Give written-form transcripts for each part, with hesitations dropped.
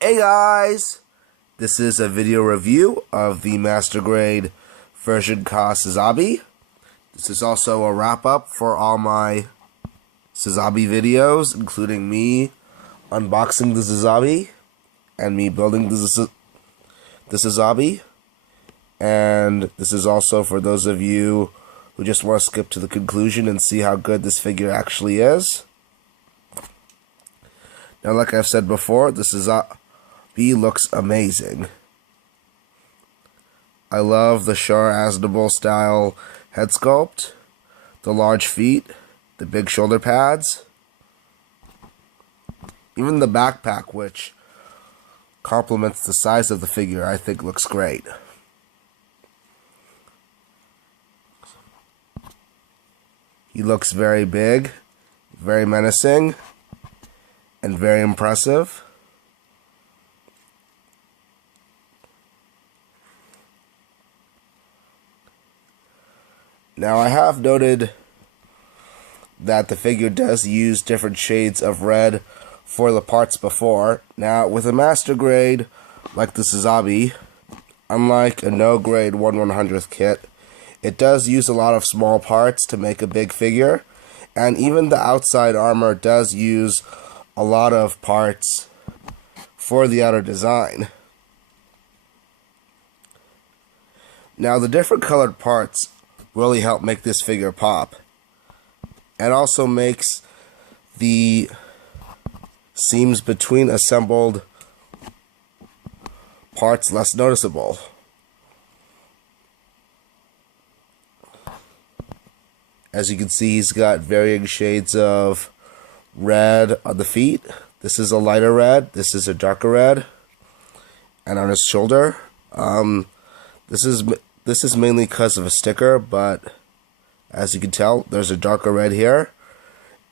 Hey guys, this is a video review of the Master Grade version KA Sazabi. This is also a wrap up for all my Sazabi videos, including me unboxing the Sazabi and me building the Sazabi. And this is also for those of you who just want to skip to the conclusion and see how good this figure actually is. Now, like I've said before, the Sazabi looks amazing. I love the Shar Aznable style head sculpt, the large feet, the big shoulder pads, even the backpack, which complements the size of the figure, I think looks great. He looks very big, very menacing, and very impressive. Now, I have noted that the figure does use different shades of red for the parts before. Now, with a master grade like the Sazabi, unlike a no grade 1/100th kit, it does use a lot of small parts to make a big figure, and even the outside armor does use a lot of parts for the outer design. Now, the different colored parts really help make this figure pop, and also makes the seams between assembled parts less noticeable. As you can see, he's got varying shades of red on the feet. This is a lighter red, this is a darker red, and on his shoulder, this is mainly because of a sticker, but as you can tell, there's a darker red here,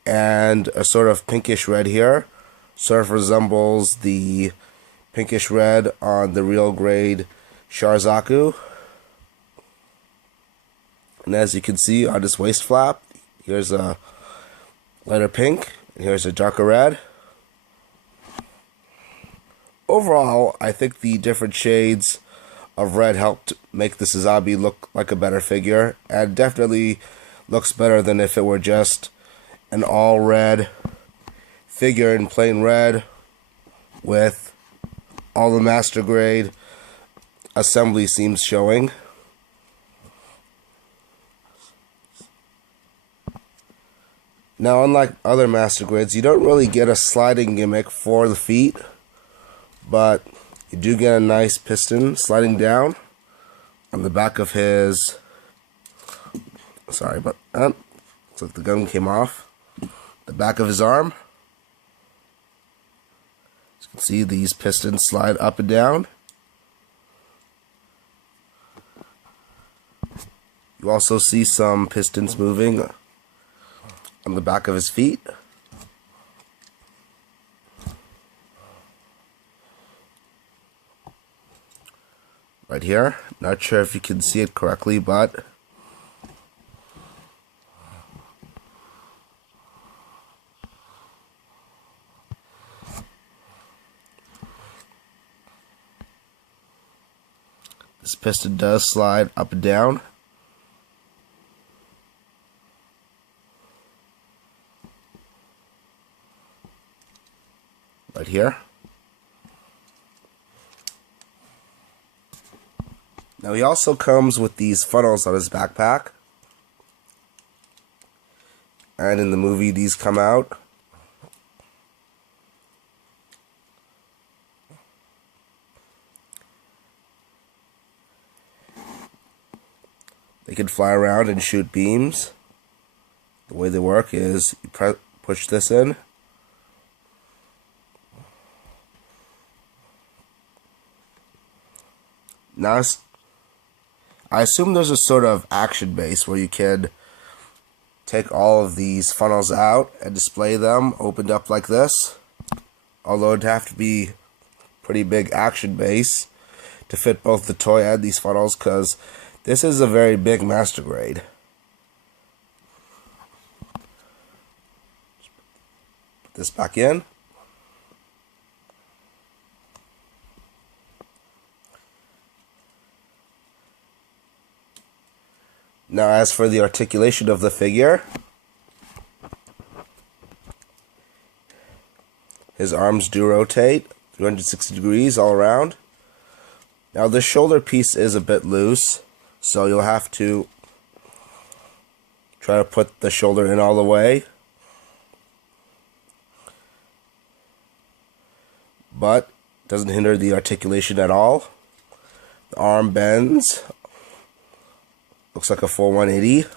and a sort of pinkish red here. Sort of resembles the pinkish red on the real grade Sharzaku. And as you can see on his waist flap, here's a lighter pink, and here's a darker red. Overall, I think the different shades of red helped make the Sazabi look like a better figure, and definitely looks better than if it were just an all red figure in plain red with all the master grade assembly seams showing. Now, unlike other master grades, you don't really get a sliding gimmick for the feet, but you do get a nice piston sliding down on the back of his, sorry about that, looks like the gum came off, the back of his arm. As you can see, these pistons slide up and down. You also see some pistons moving on the back of his feet. Right here. Not sure if you can see it correctly, but this piston does slide up and down. Right here. Now, he also comes with these funnels on his backpack, and in the movie these come out. They can fly around and shoot beams. The way they work is you push this in, now I assume there's a sort of action base where you can take all of these funnels out and display them opened up like this. Although it'd have to be pretty big action base to fit both the toy and these funnels, because this is a very big master grade. Put this back in. Now as for the articulation of the figure, his arms do rotate 360 degrees all around. Now the shoulder piece is a bit loose, so you'll have to try to put the shoulder in all the way. But doesn't hinder the articulation at all. The arm bends. Looks like a full 180.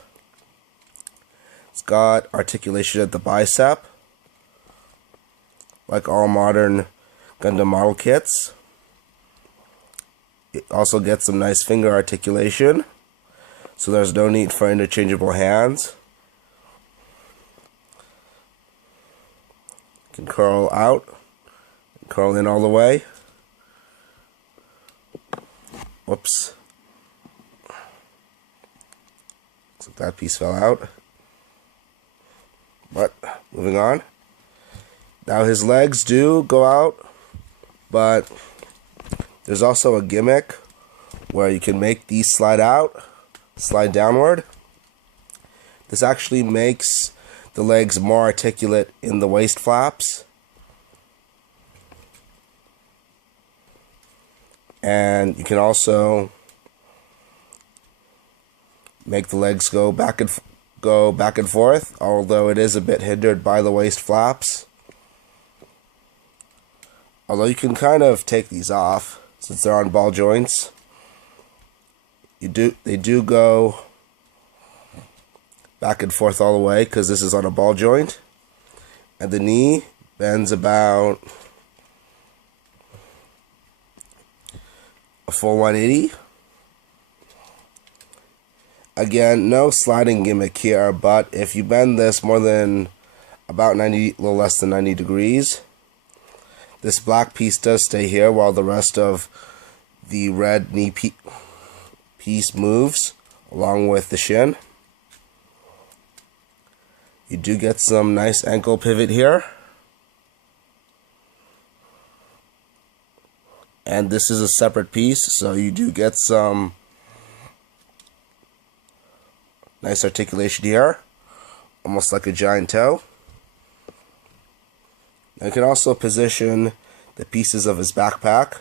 It's got articulation at the bicep, like all modern Gundam model kits. It also gets some nice finger articulation, so there's no need for interchangeable hands. You can curl out, curl in all the way. Whoops. Looks like that piece fell out. But, moving on. Now his legs do go out, but there's also a gimmick where you can make these slide out, slide downward. This actually makes the legs more articulate in the waist flaps. And you can also make the legs go back and forth, although it is a bit hindered by the waist flaps. Although you can kind of take these off since they're on ball joints. They do go back and forth all the way because this is on a ball joint. And the knee bends about a full 180. Again, no sliding gimmick here, but if you bend this more than about 90, a little less than 90 degrees, this black piece does stay here while the rest of the red knee piece moves along with the shin. You do get some nice ankle pivot here. And this is a separate piece, so you do get some nice articulation here, almost like a giant toe. Now you can also position the pieces of his backpack,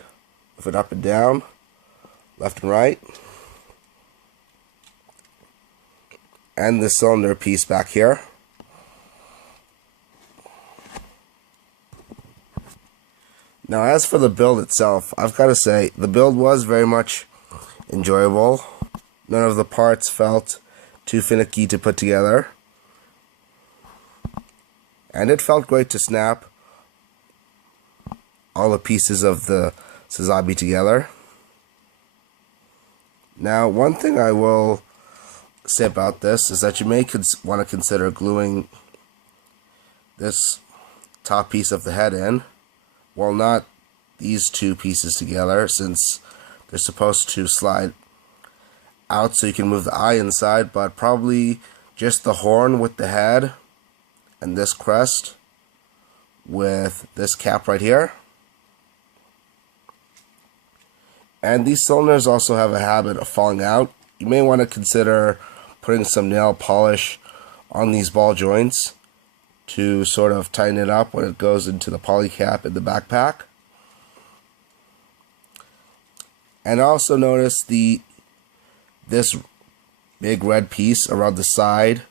move it up and down, left and right, and the cylinder piece back here. Now as for the build itself, I've got to say, the build was very much enjoyable. None of the parts felt too finicky to put together. And it felt great to snap all the pieces of the Sazabi together. Now, one thing I will say about this is that you may want to consider gluing this top piece of the head in. Well, not these two pieces together, since they're supposed to slide out so you can move the eye inside, but probably just the horn with the head and this crest with this cap right here. And these cylinders also have a habit of falling out. You may want to consider putting some nail polish on these ball joints to sort of tighten it up when it goes into the poly cap in the backpack. And also notice this big red piece around the side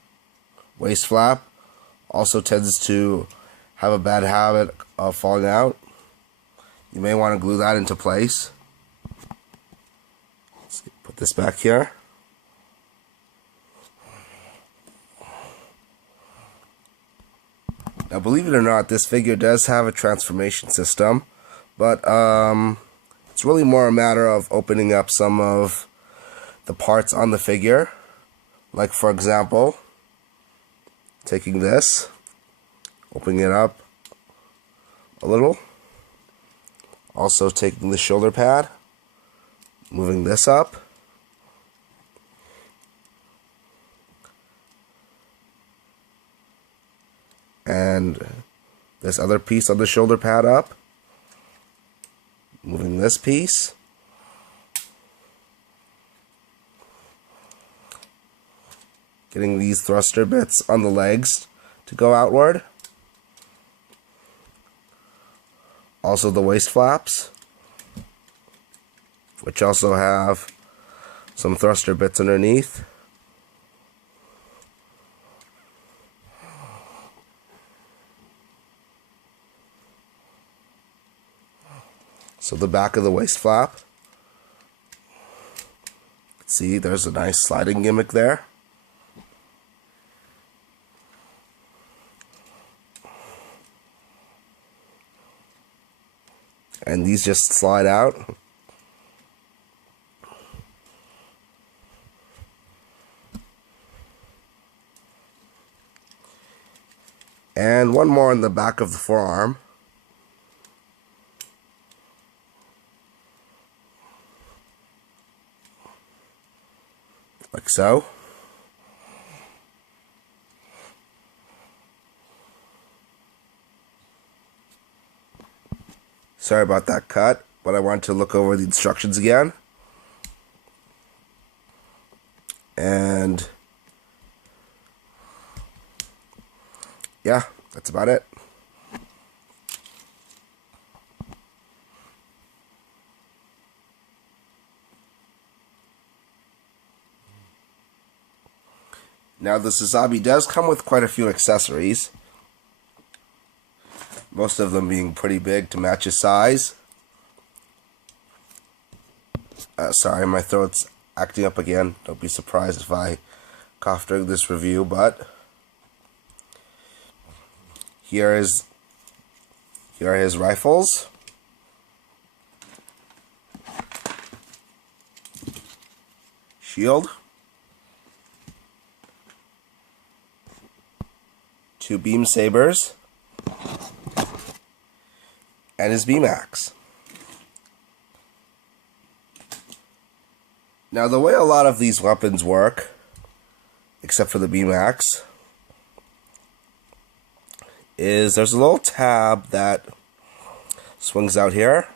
waist flap also tends to have a bad habit of falling out. You may want to glue that into place. Let's see, put this back here. Now, believe it or not, this figure does have a transformation system, but it's really more a matter of opening up some of the parts on the figure. Like, for example, taking this, opening it up a little. Also taking the shoulder pad, moving this up. And this other piece on the shoulder pad up. Moving this piece. getting these thruster bits on the legs to go outward. Also the waist flaps, which also have some thruster bits underneath. So the back of the waist flap. See, there's a nice sliding gimmick there. And these just slide out. And one more on the back of the forearm. Like so. Sorry about that cut, but I wanted to look over the instructions again. And yeah, that's about it. Now the Sazabi does come with quite a few accessories. Most of them being pretty big to match his size. Sorry, my throat's acting up again. Don't be surprised if I cough during this review, but here are his rifles. Shield. 2 beam sabers. And his beam axe. Now the way a lot of these weapons work, except for the beam axe, is there's a little tab that swings out here.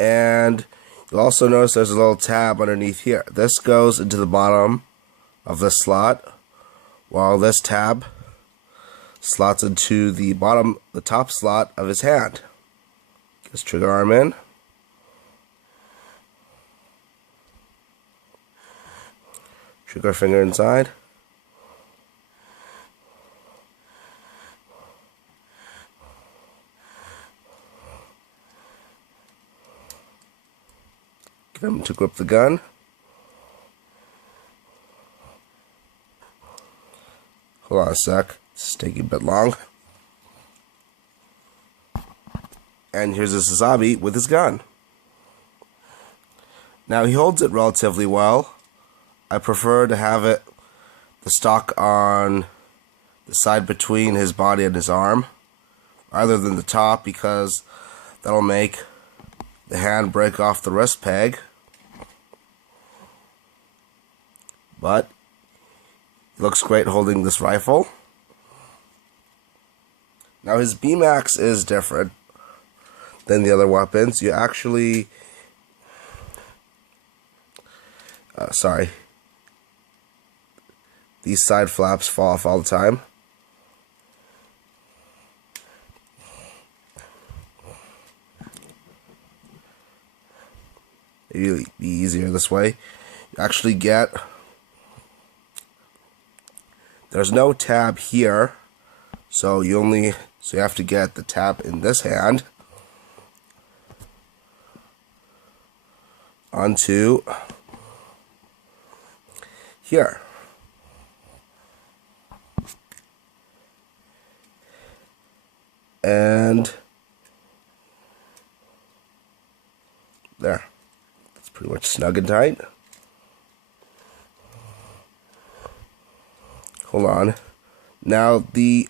And you'll also notice there's a little tab underneath here. This goes into the bottom of this slot, while this tab slots into the top slot of his hand. Get his trigger arm in. Trigger finger inside. Get him to grip the gun. Hold on a sec. This is taking a bit long. And here's a Sazabi with his gun. Now he holds it relatively well. I prefer to have the stock on the side between his body and his arm, rather than the top, because that'll make the hand break off the wrist peg. But he looks great holding this rifle. Now his beam axe is different than the other weapons. You actually, these side flaps fall off all the time. It'd be easier this way. You actually get, there's no tab here, so you have to get the tab in this hand onto here. And there. That's pretty much snug and tight. Hold on. Now the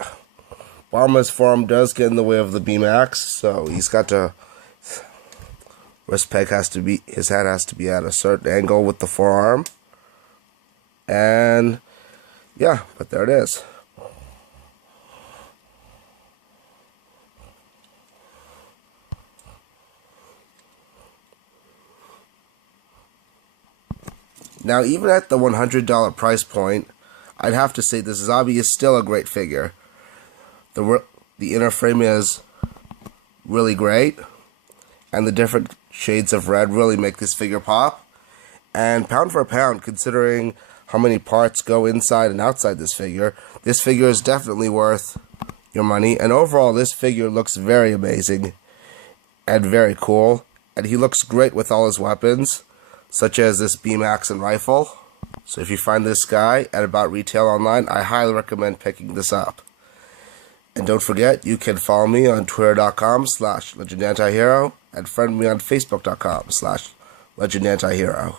bottom of his forearm does get in the way of the beam axe, so he's got to, wrist peg has to be, his head has to be at a certain angle with the forearm. And yeah, but there it is. Now, even at the $100 price point, I'd have to say the Sazabi is still a great figure. The inner frame is really great, and the different shades of red really make this figure pop. And pound for pound, considering how many parts go inside and outside this figure is definitely worth your money. And overall, this figure looks very amazing and very cool, and he looks great with all his weapons, such as this beam axe and rifle. So if you find this guy at about retail online, I highly recommend picking this up. And don't forget, you can follow me on twitter.com/legendantihero and friend me on facebook.com/legendantihero.